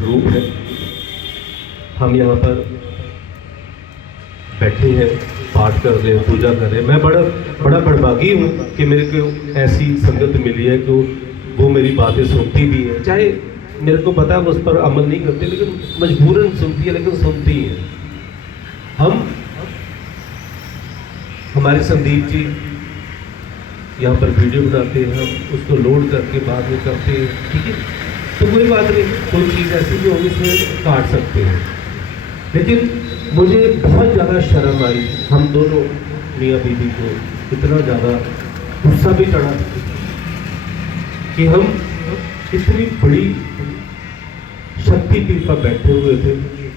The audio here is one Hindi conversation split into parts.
रूप है। हम यहाँ पर बैठे हैं, पाठ कर रहे हैं, पूजा कर रहे हैं। मैं बड़ा बड़भागी हूँ कि मेरे को ऐसी संगत मिली है कि वो मेरी बातें सुनती भी है। चाहे मेरे को पता है वो उस पर अमल नहीं करते, लेकिन मजबूरन सुनती है, लेकिन सुनती है। हमारे संदीप जी यहाँ पर वीडियो बनाते हैं, हम उसको लोड करके बाद में करते हैं, ठीक है। तो कोई बात नहीं, कोई चीज़ ऐसी भी होगी इसमें काट सकते हैं। लेकिन मुझे बहुत ज़्यादा शर्म आई, हम दोनों मियाँ बीवी को इतना ज़्यादा गुस्सा भी चढ़ा कि हम इतनी बड़ी शक्तिपीठ पर बैठे हुए थे,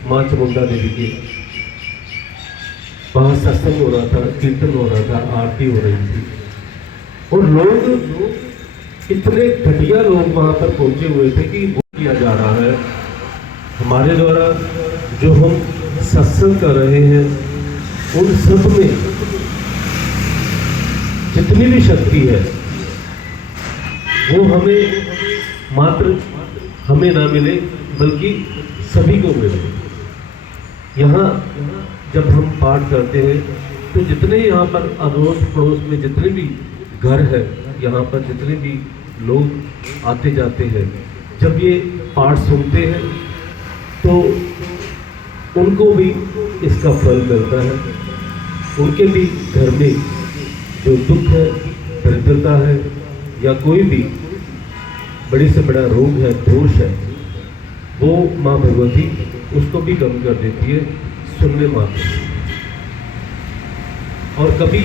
माँ चामुंडा देवी के, वहाँ सत्संग हो रहा था, कीर्तन हो रहा था, आरती हो रही थी, और लोग इतने घटिया लोग वहाँ पर पहुंचे हुए थे कि वो किया जा रहा है हमारे द्वारा जो हम सत्संग कर रहे हैं, उन सब में जितनी भी शक्ति है वो हमें मात्र हमें ना मिले, बल्कि सभी को मिले। यहाँ जब हम पाठ करते हैं तो जितने यहाँ पर अड़ोस पड़ोस में जितने भी घर है, यहाँ पर जितने भी लोग आते जाते हैं, जब ये पाठ सुनते हैं तो उनको भी इसका फल मिलता है। उनके भी घर में जो दुख है, दरिद्रता है, या कोई भी बड़ी से बड़ा रोग है, दोष है, वो माँ भगवती उसको भी कम कर देती है सुनने मात्र। और कभी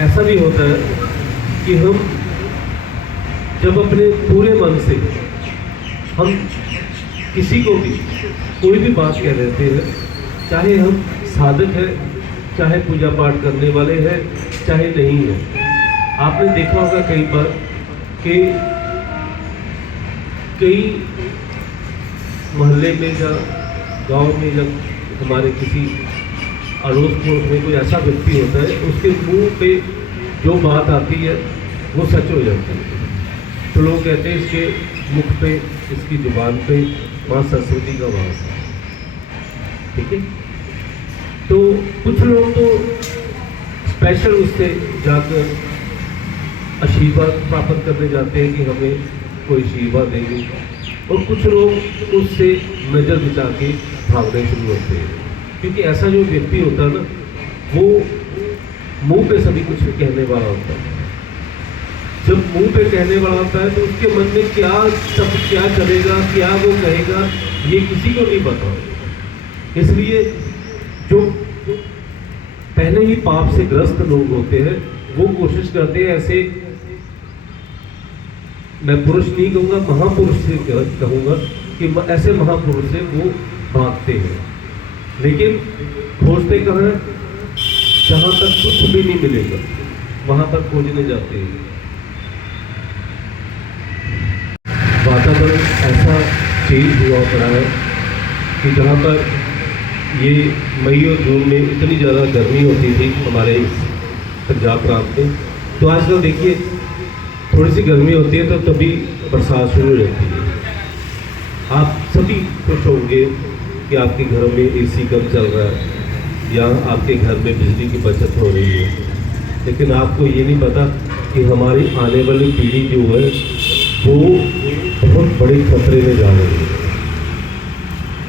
ऐसा भी होता है कि हम जब अपने पूरे मन से हम किसी को भी कोई भी बात कह देते हैं, चाहे हम साधक हैं, चाहे पूजा पाठ करने वाले हैं, चाहे नहीं है। आपने देखा होगा कई बार कि कई मोहल्ले में या गांव में जब हमारे किसी अड़ोस पड़ोस में कोई ऐसा व्यक्ति होता है, उसके मुंह पे जो बात आती है वो सच हो जाती है। तो लोग कहते हैं इसके मुख पे, इसकी जुबान पे माँ सरस्वती का वास है, ठीक है। तो कुछ लोग तो स्पेशल उससे जाकर आशीर्वाद प्राप्त करने जाते हैं कि हमें कोई आशीर्वाद देंगे, और कुछ लोग उससे नज़र बिता के भागने शुरू होते हैं। क्योंकि ऐसा जो व्यक्ति होता है ना, वो मुंह पे सभी कुछ कहने वाला होता है। जब मुंह पे कहने वाला होता है तो उसके मन में क्या चलेगा, क्या वो कहेगा, ये किसी को नहीं पता। इसलिए जो पहले ही पाप से ग्रस्त लोग होते हैं, वो कोशिश करते हैं, ऐसे मैं पुरुष नहीं कहूँगा, महापुरुष से कहूँगा कि ऐसे महापुरुष से वो भागते हैं। लेकिन खोजते कहाँ हैं? जहाँ तक कुछ भी नहीं मिलेगा वहाँ पर खोजने जाते हैं। वातावरण ऐसा चेंज हुआ पड़ा है कि जहाँ पर ये मई और जून में इतनी ज़्यादा गर्मी होती थी हमारे इस पंजाब प्रांत में, तो आजकल देखिए थोड़ी सी गर्मी होती है तो तभी बरसात शुरू हो जाती है। आप सभी खुश होंगे कि आपके घरों में एसी कम चल रहा है या आपके घर में बिजली की बचत हो रही है, लेकिन आपको ये नहीं पता कि हमारी आने वाली पीढ़ी जो है वो बहुत बड़े खतरे में जा रही है।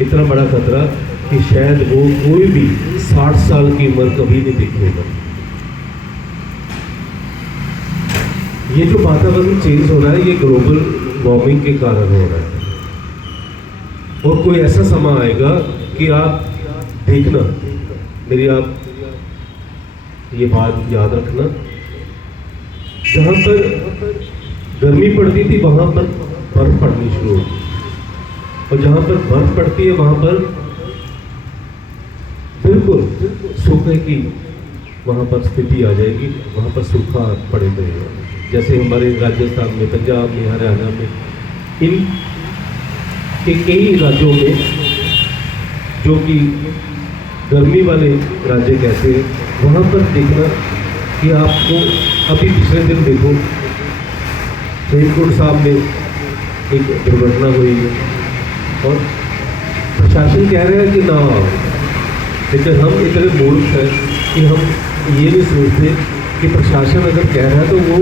इतना बड़ा खतरा कि शायद वो कोई भी 60 साल की उम्र कभी नहीं दिखेगा। ये जो वातावरण चेंज हो रहा है, ये ग्लोबल वार्मिंग के कारण हो रहा है। और कोई ऐसा समय आएगा कि आप देखना, मेरी आप ये बात याद रखना, जहाँ पर गर्मी पड़ती थी वहाँ पर बर्फ पड़नी शुरू होगी, और जहाँ पर बर्फ पड़ती है वहाँ पर बिल्कुल सूखे की वहाँ पर स्थिति आ जाएगी, वहाँ पर सूखा पड़े रहेगा। जैसे हमारे राजस्थान में, पंजाब में, हरियाणा में, इन के कई राज्यों में जो कि गर्मी वाले राज्य कहते हैं, वहाँ पर देखना कि आपको अभी पिछले दिन देखो हेमकुंड साहब में एक दुर्घटना हुई है, और प्रशासन कह रहा है कि ना आओ, लेकिन हम इतने मूर्ख हैं कि हम ये नहीं सोचते कि प्रशासन अगर कह रहा है तो वो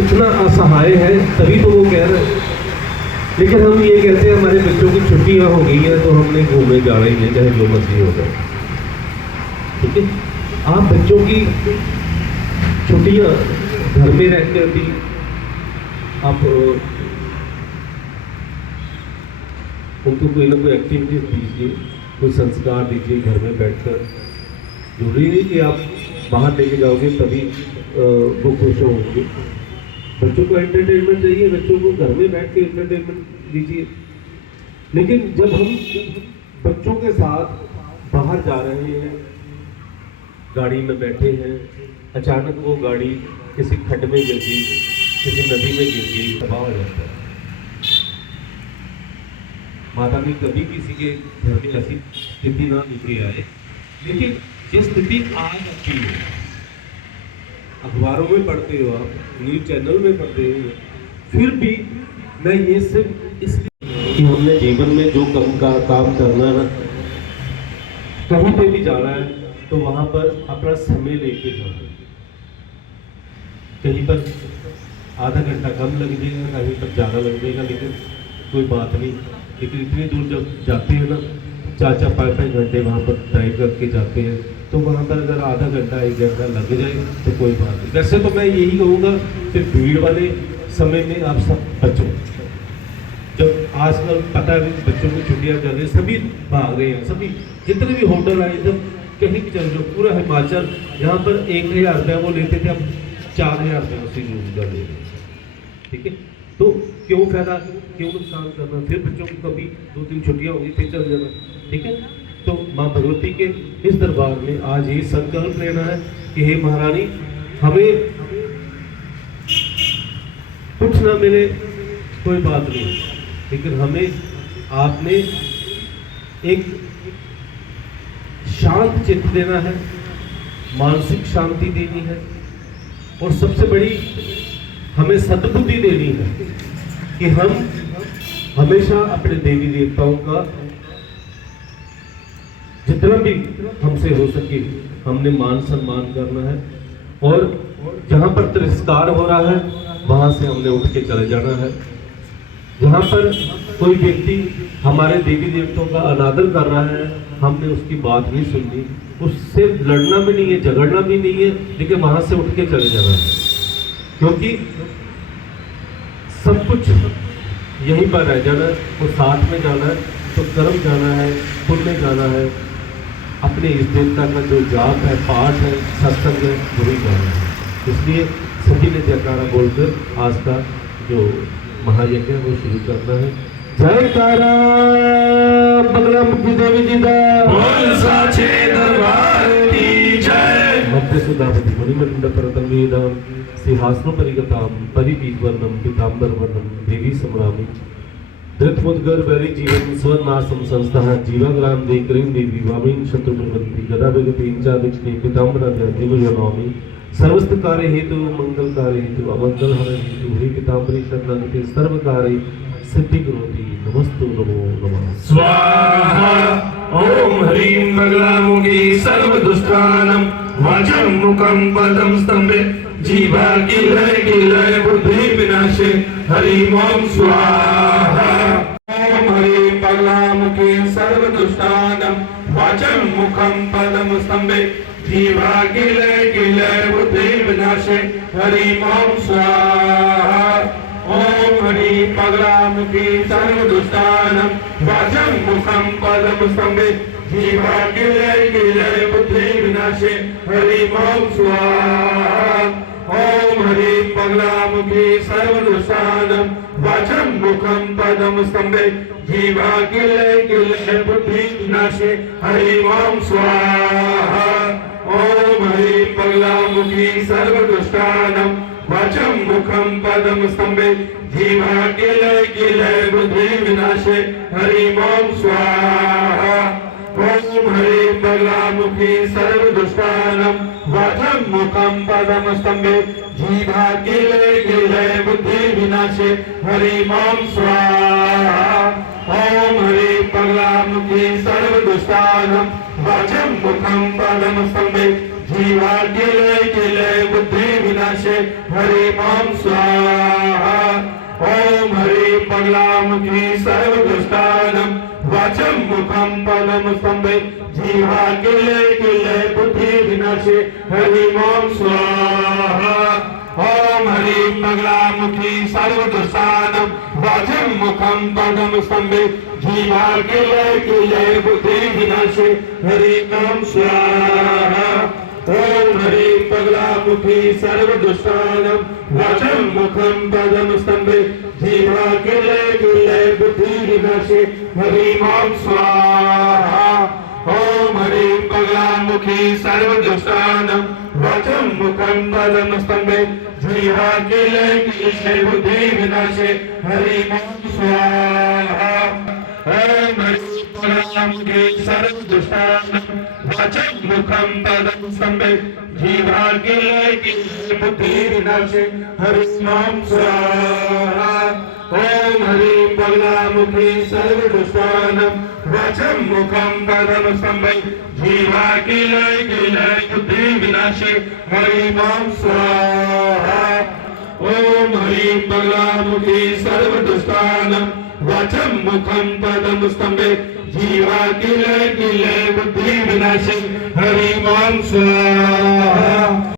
इतना असहाय है तभी तो वो कह रहा है। लेकिन हम ये कहते हैं हमारे बच्चों की छुट्टियां हो गई हैं तो हमने घूमने जाना ही नहीं, चाहे जो मर्जी हो जाए। ठीक है, आप बच्चों की छुट्टियां घर में रह कर भी आप उनको कोई ना कोई एक्टिविटीज दीजिए, कोई संस्कार दीजिए घर में बैठकर। जरूरी नहीं कि आप बाहर लेके जाओगे तभी वो खुश होंगे। बच्चों को एंटरटेनमेंट चाहिए, बच्चों को घर में बैठ के एंटरटेनमेंट दीजिए। लेकिन जब हम बच्चों के साथ बाहर जा रहे हैं, गाड़ी में बैठे हैं, अचानक वो गाड़ी किसी खड्ड में गिर गई, किसी नदी में गिर गई, तबाह हो जाता है। माता भी कभी किसी के घर में ऐसी स्थिति ना लेके आए, लेकिन जिस स्थिति आज आती है, अखबारों में पढ़ते हो आप, न्यूज चैनल में पढ़ते हो, फिर भी मैं ये सिर्फ इसलिए कि हमने जीवन में जो काम करना है ना, कहीं पे भी जाना है तो वहां पर अपना समय लेके जाना है। कहीं पर आधा घंटा कम लग जाएगा, कहीं पर ज़्यादा लग जाएगा, लेकिन कोई बात नहीं। लेकिन इतनी दूर जब जाते हैं ना, 4-4, 5-5 घंटे वहाँ पर ड्राइव करके जाते हैं, तो वहाँ पर अगर आधा घंटा 1 घंटा लग जाए तो कोई बात नहीं। वैसे तो मैं यही कहूँगा कि भीड़ वाले समय में आप सब बचो। जब आजकल पता है बच्चों की छुट्टियाँ चल रही, सभी भाग रहे हैं, सभी जितने भी होटल आए, जब कहीं भी चल जाओ, पूरा हिमाचल जहाँ पर 1000 रुपया वो लेते थे, अब 4000 रुपये उसी यूज कर ले रहे। ठीक है, तो क्यों फायदा, क्यों नुकसान करना? फिर बच्चों को कभी 2-3 छुट्टियाँ होगी फिर चल जाना। ठीक है, तो माँ भगवती के इस दरबार में आज ये संकल्प लेना है कि हे महारानी, हमें कुछ ना मिले कोई बात नहीं, लेकिन हमें आपने एक शांत चित्त देना है, मानसिक शांति देनी है, और सबसे बड़ी हमें सद्बुद्धि देनी है कि हम हमेशा अपने देवी देवताओं का जितना भी हमसे हो सके हमने मान सम्मान करना है, और जहां पर तिरस्कार हो रहा है वहां से हमने उठ के चले जाना है। जहां पर कोई व्यक्ति हमारे देवी देवताओं का अनादर कर रहा है, हमने उसकी बात नहीं सुननी, उससे लड़ना भी नहीं है, झगड़ना भी नहीं है, लेकिन वहां से उठ के चले जाना है। क्योंकि सब कुछ यहीं पर रह जाना है, वो साथ में जाना है, तो कर्म जाना है, पुण्य जाना है, अपने इस देवता का जो जाप है, पाठ है, सत्संग है, वही जाना है। इसलिए सभी ने जयकारा बोलकर आज का जो महायज्ञ है वो शुरू करना है। जयकारा बगलामुखी देवी जी दा बोल, साचे दरबार की जय। मध्य सुधापति मणिमंड परतम वेदाम सिंहासनो परिगताम परिपीतवर्णम पीतांबरवर्णम देवी सम्रामी धृतमुद्गर वैरी जीवन स्वर्णासम संस्थः जीवाग्राम देक्रीं देवी वामीं शत्रुप्रवृत्ति गदा बेगपेंचा दिक्षे पीतांबरा दिवयोनौमि सर्वस्त कार्य हेतु मंगल कार्य हेतु अमंगल हर हेतु हे पीतांबरी शरणागति सर्व कार्य सिद्धि करोति नमस्तु नमो नमः स्वाहा। ओम ह्रीं बगलामुखी सर्व दुष्टानं वाचं मुखं पदं स्तंभे जीवा किलय बुद्धि विनाशे हरिं ओम स्वाहा। ओम ह्रीं बगलामुखी सर्व दुष्टानं वाचं मुखं पदं स्तंभे जीवा किलय बुद्धि विनाशे हरिं ओम स्वाहा। ओम ह्रीं बगलामुखी सर्व दुष्टानं वाचं मुखं पदं स्तंभे जीवा किलय बुद्धि विनाशे हरिं ओम स्वाहा। ओम ह्रीं बगलामुखी सर्व दुष्टानं वाचं मुखं पदं स्तंभे जीवा किलय बुद्धि विनाशे हरिं ओम स्वाहा। ओम ह्रीं बगलामुखी सर्व दुष्टानं वाचं मुखं पदं स्तंभे जीवा किलय बुद्धि विनाशे हरिं ओम स्वाहा। ओम ह्रीं बगलामुखी सर्व दुष्टानं वाचं मुखं पदं स्तंभे जीवा किलय बुद्धि विनाशे हरिं ओम स्वाहा। ओम हरि पगलामुखी सर्वदुष्टानं वाचं मुखं पदं स्तंभे जीवा किलय बुद्धि विनाशे हरि मां स्वाहा ओम हरि पगलामुखी सर्वदुष्टानं वाचं मुखं पदं स्तंभे जीवा किलय बुद्धि विनाशे हरि मां स्वाहा ओम हरि पगलामुखी सर्वदुष्टानं वाचं मुखं पदं स्तंभे जीवा किलय बुद्धि विनाशे हरि मां स्वाहा ओम हरि पगलामुखी सर्वदुष्टानं वाचं मुखं पदं स्तंभे जीवा किलय बुद्धि विनाशे हरि मां स्वाहा ओम हरि पगलामुखी सर्वदुष्टानं वाचं मुखं पदं स्तंभे जीवा किलय बुद्धि विनाशे हरि मां स्वाहा ओम हरि पगलामुखी सर्वदुष्टानं वाचं मुखं पदं स्तंभे जीवा किलय बुद्धि विनाशे हरि मां स्वाहा ओम हरि पगलामुखी सर्वदुष्टानं वाचं मुखं पदं स्तंभे जीवा किलय बुद्धि विनाशे हरि मां स्वाहा ओम हरि पगलामुखी सर्वदुष्टानं वाचं मुखं पदं स्तंभे जीवा किलय बुद्धि विनाशे हरि मां स्वाहा।